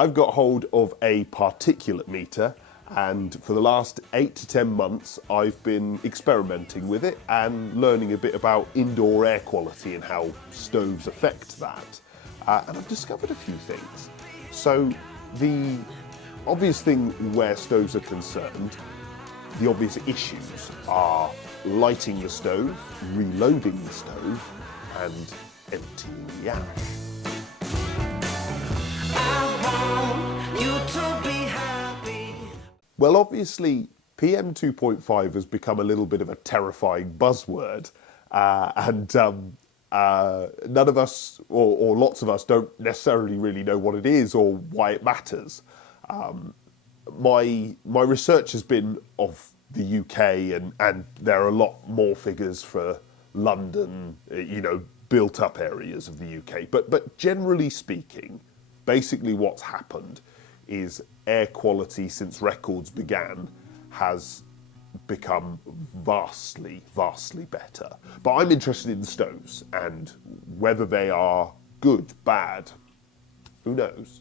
I've got hold of a particulate meter, and for the last 8 to 10 months I've been experimenting with it and learning a bit about indoor air quality and how stoves affect that. And I've discovered a few things. So the obvious thing where stoves are concerned, the obvious issues are lighting the stove, reloading the stove, and emptying the ash. Well, obviously, PM 2.5 has become a little bit of a terrifying buzzword, and none of us, or lots of us, don't necessarily really know what it is or why it matters. My research has been of the UK, and there are a lot more figures for London, built up areas of the UK. But generally speaking, basically what's happened is air quality since records began has become vastly, vastly better. But I'm interested in stoves and whether they are good, bad, who knows?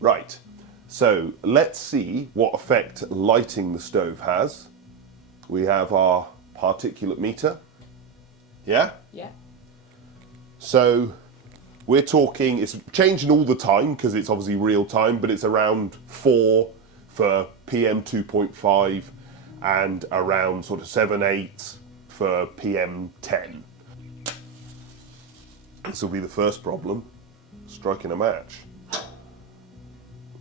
Right, so let's see what effect lighting the stove has. We have our particulate meter. Yeah? Yeah. So we're talking, it's changing all the time because it's obviously real time, but it's around 4 for PM 2.5 and around sort of 7, 8 for PM 10. This will be the first problem, striking a match.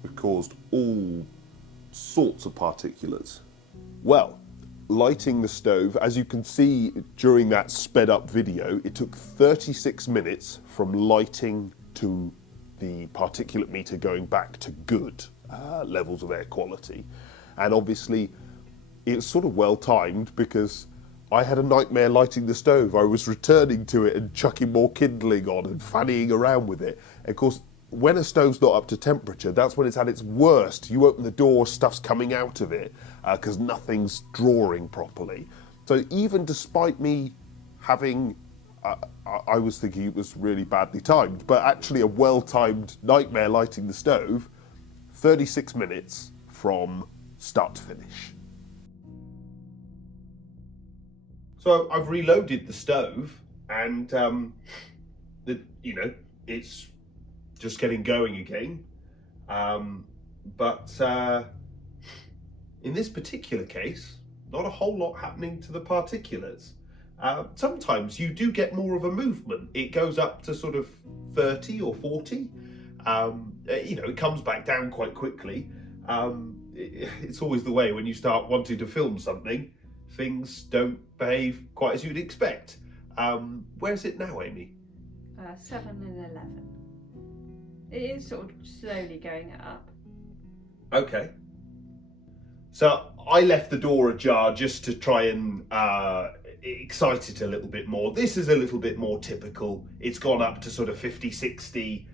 We've caused all sorts of particulates. Well, lighting the stove, as you can see during that sped up video, it took 36 minutes from lighting to the particulate meter going back to good levels of air quality. And obviously it's sort of well timed because I had a nightmare lighting the stove. I was returning to it and chucking more kindling on and fannying around with it. And of course, when a stove's not up to temperature, that's when it's at its worst. You open the door, stuff's coming out of it because nothing's drawing properly. So even despite me having, I was thinking it was really badly timed, but actually a well-timed nightmare lighting the stove, 36 minutes from start to finish. So I've reloaded the stove and it's just getting going again. But in this particular case, not a whole lot happening to the particulates. Sometimes you do get more of a movement. It goes up to sort of 30 or 40. It comes back down quite quickly. It's always the way when you start wanting to film something, things don't behave quite as you'd expect. Where is it now, Amy? 7 and 11. It is sort of slowly going up. Okay. So I left the door ajar just to try and excite it a little bit more. This is a little bit more typical. It's gone up to sort of 50, 60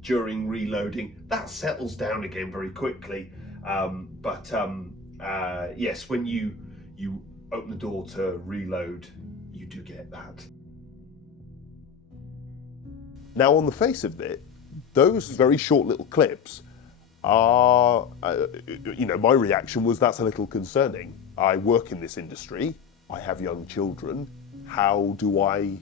during reloading. That settles down again very quickly. Yes, when you open the door to reload, you do get that. Now, on the face of it, those very short little clips are, my reaction was that's a little concerning. I work in this industry, I have young children. How do I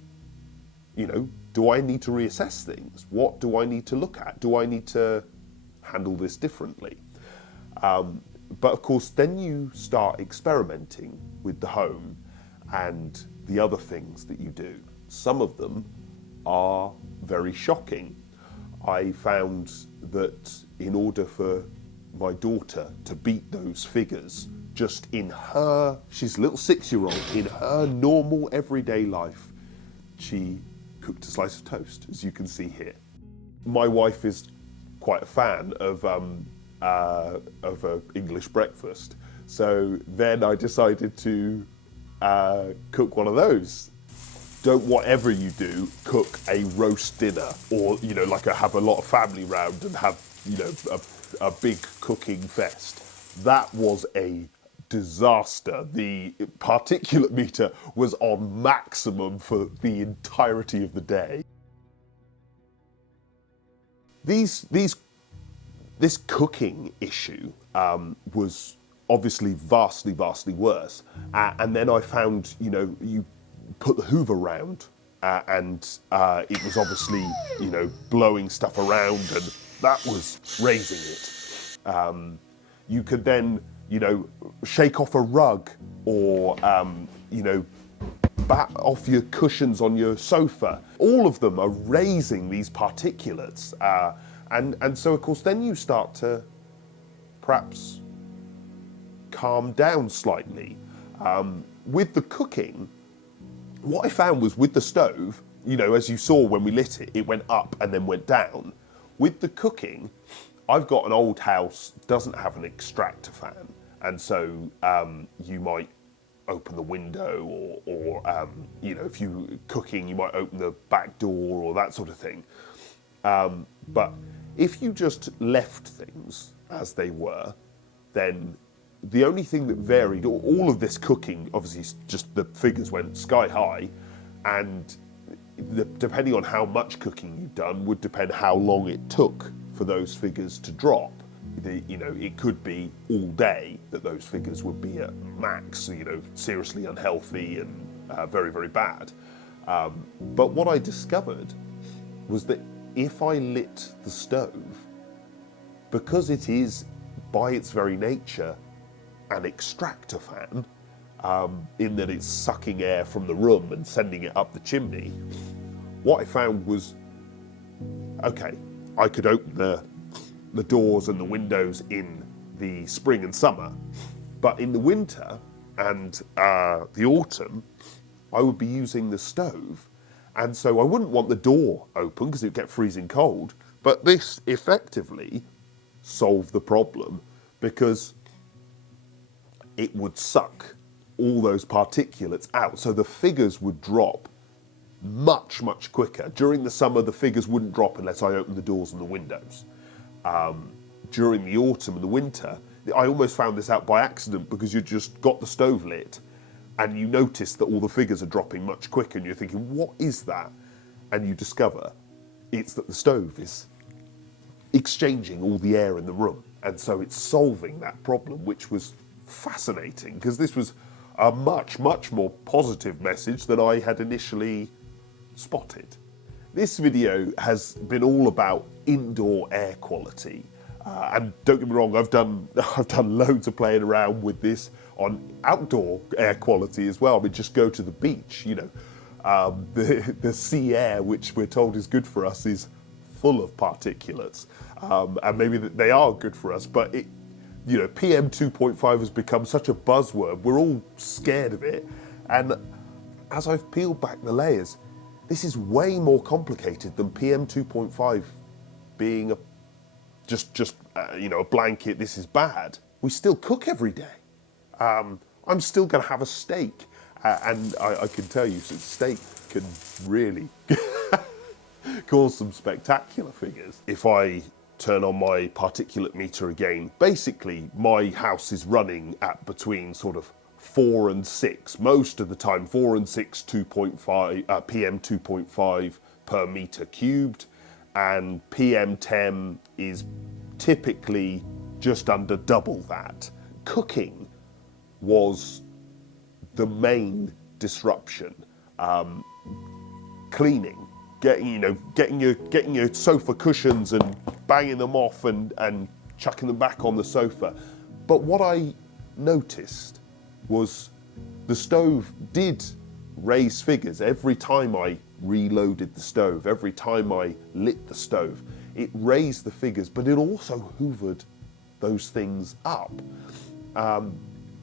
need to reassess things? What do I need to look at? Do I need to handle this differently? But of course, then you start experimenting with the home and the other things that you do. Some of them are very shocking. I found that in order for my daughter to beat those figures, just in her, she's a little 6-year-old, in her normal everyday life, she cooked a slice of toast, as you can see here. My wife is quite a fan of English breakfast, so then I decided to cook one of those. Don't, whatever you do, cook a roast dinner, or have a lot of family round and have a big cooking fest. That was a disaster. The particulate meter was on maximum for the entirety of the day. This cooking issue was obviously vastly worse. And then I found, you put the Hoover round, and it was obviously, blowing stuff around, and that was raising it. You could then, shake off a rug, or, bat off your cushions on your sofa. All of them are raising these particulates. And so, of course, then you start to perhaps calm down slightly. With the cooking, what I found was with the stove, as you saw when we lit it, it went up and then went down. With the cooking, I've got an old house, doesn't have an extractor fan. And so you might open the window, or if you're cooking, you might open the back door or that sort of thing. But if you just left things as they were, then the only thing that varied, all of this cooking, obviously just the figures went sky high, and depending on how much cooking you'd done would depend how long it took for those figures to drop. It could be all day that those figures would be at max, seriously unhealthy and very bad. But what I discovered was that if I lit the stove, because it is by its very nature an extractor fan, in that it's sucking air from the room and sending it up the chimney, what I found was, okay, I could open the doors and the windows in the spring and summer, but in the winter and the autumn, I would be using the stove, and so I wouldn't want the door open because it would get freezing cold. But this effectively solved the problem, because it would suck all those particulates out, so the figures would drop much quicker. During the summer, the figures wouldn't drop unless I opened the doors and the windows. During the autumn and the winter, I almost found this out by accident, because you just got the stove lit and you notice that all the figures are dropping much quicker, and you're thinking, what is that? And you discover it's that the stove is exchanging all the air in the room, and so it's solving that problem, which was fascinating, because this was a much more positive message than I had initially spotted. This video has been all about indoor air quality, and don't get me wrong, I've done loads of playing around with this on outdoor air quality as well. I mean, just go to the beach, the sea air, which we're told is good for us, is full of particulates, and maybe they are good for us, but PM 2.5 has become such a buzzword. We're all scared of it, and as I've peeled back the layers, this is way more complicated than PM 2.5 being a blanket. This is bad. We still cook every day. I'm still going to have a steak, and I can tell you, steak can really cause some spectacular figures. If I turn on my particulate meter again, basically my house is running at between sort of 4 and 6 most of the time. 4 and 6 2.5 PM 2.5 per meter cubed, and PM 10 is typically just under double that. Cooking was the main disruption. Cleaning, getting your sofa cushions and banging them off and chucking them back on the sofa. But what I noticed was the stove did raise figures every time I reloaded the stove, every time I lit the stove. It raised the figures, but it also hoovered those things up.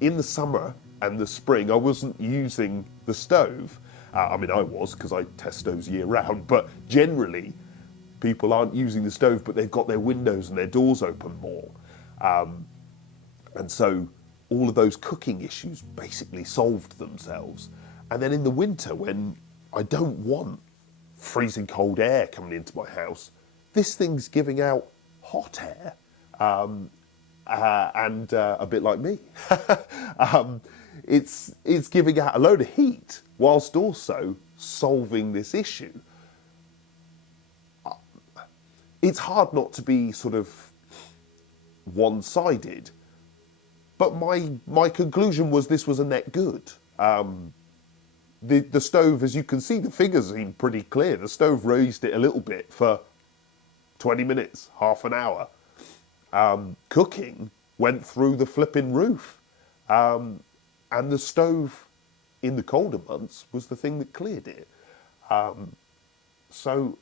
In the summer and the spring, I wasn't using the stove. I was, because I test stoves year round, but generally people aren't using the stove, but they've got their windows and their doors open more. And so all of those cooking issues basically solved themselves. And then in the winter, when I don't want freezing cold air coming into my house, this thing's giving out hot air, and a bit like me. It's giving out a load of heat whilst also solving this issue. it's hard not to be sort of one-sided. But my conclusion was this was a net good. The stove, as you can see, the figures seem pretty clear. The stove raised it a little bit for 20 minutes, half an hour. Cooking went through the flipping roof. And the stove in the colder months was the thing that cleared it. So